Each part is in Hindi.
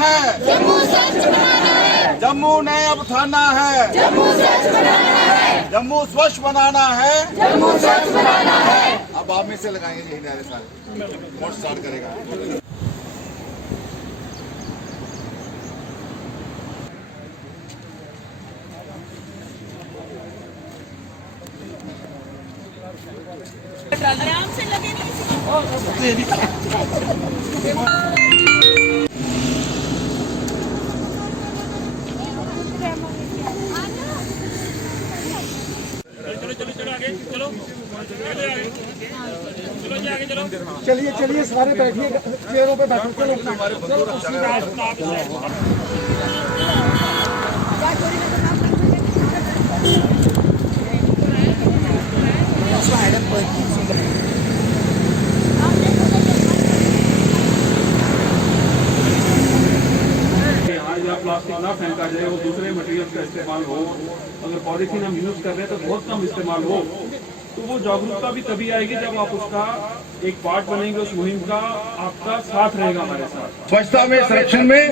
है, जम्मू ने अब थाना है, जम्मू स्वच्छ बनाना है। अब आप में से लगाएंगे यही नारे सारे, वोट स्टार्ट करेगा। आराम से लगे नहीं। चलिए चलिए सारे बैठिए चेयरों पे बैठो। प्लास्टिक ना फेंका जाए, वो दूसरे मटेरियल का इस्तेमाल हो। अगर पॉलीथीन हम यूज कर रहे हैं तो बहुत कम इस्तेमाल हो, तो वो जागरूकता भी तभी आएगी जब आप उसका एक पार्ट बनेंगे, उस मुहिम का आपका साथ रहेगा हमारे साथ। स्वच्छता में संरक्षण में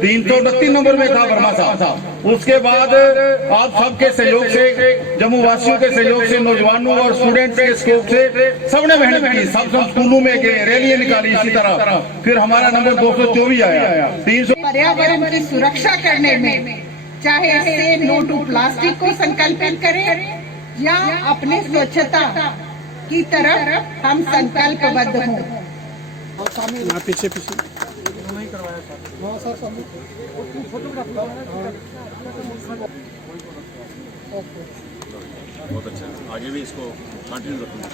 329 नंबर में था वर्मा साहब। उसके बाद आप सबके सहयोग से, जम्मू वासियों के सहयोग से, नौजवानों और स्टूडेंट्स के स्कोप से सबने मेहनत की। सब स्कूलों में गए, रैलियां निकाली। इसी तरह फिर हमारा नंबर 224 आया। 300 पर्यावरण की सुरक्षा करने में चाहे इससे नो टू प्लास्टिक को संकल्पित करें या अपनी स्वच्छता की तरफ हम संकल्पबद्ध हों। पीछे पीछे नहीं करवाया सर। बहुत अच्छा, आगे भी इसको कंटिन्यू रखूंगा।